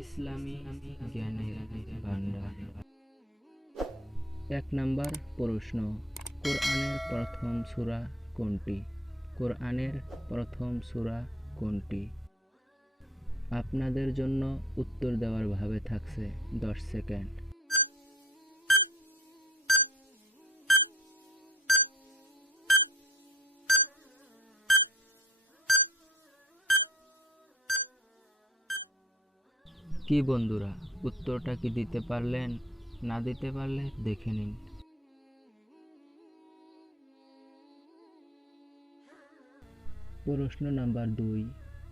ইসলামী জ্ঞানের ভান্ডার। 1 নম্বর প্রশ্ন, কোরআনের প্রথম সূরা কোনটি? কোরআনের প্রথম সূরা কোনটি? আপনাদের জন্য উত্তর দেওয়ার ভাবে থাকছে 10 সেকেন্ড। কি বন্ধুরা, উত্তরটা কি দিতে পারলেন? না দিতে পারলে দেখে নিন। প্রশ্ন নাম্বার 2,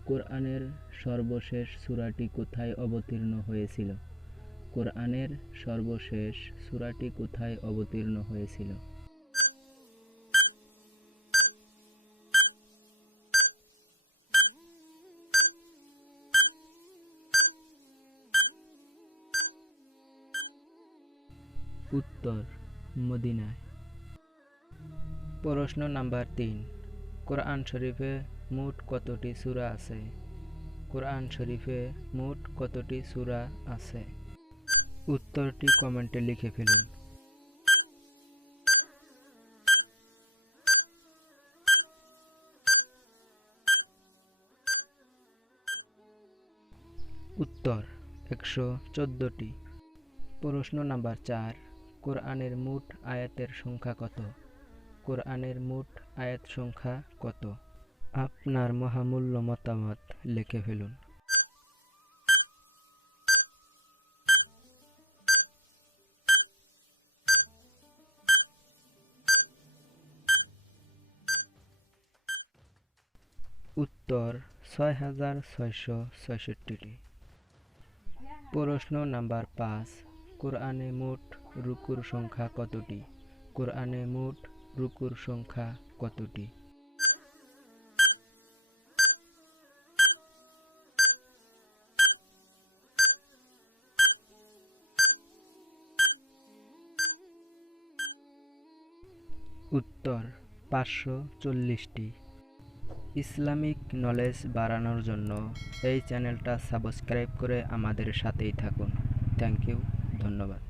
কোরআনের সর্বশেষ সূরাটি কোথায় অবতীর্ণ হয়েছিল? কোরআনের সর্বশেষ সূরাটি কোথায় অবতীর্ণ হয়েছিল? উত্তর মদিনায়। প্রশ্ন নাম্বার 3, কোরআন শরীফে মোট কতটি সূরা আছে? কোরআন শরীফে মোট কতটি সূরা আছে? উত্তরটি কমেন্টে লিখে ফেলুন। উত্তর 114টি। প্রশ্ন নাম্বার 4, কোরআনের মোট আয়াতের সংখ্যা কত? কোরআনের মোট আয়াত সংখ্যা কত? আপনার মহামূল্য মতামত লিখে ফেলুন। উত্তর 6666টি। প্রশ্ন নাম্বার 5, কোরআনে মোট রুকুর সংখ্যা কতটি? কোরআনে মোট রুকুর সংখ্যা কতটি? উত্তর 540টি। ইসলামিক নলেজ বাড়ানোর জন্য এই চ্যানেলটা সাবস্ক্রাইব করে আমাদের সাথেই থাকুন। থ্যাংক ইউ, ধন্যবাদ।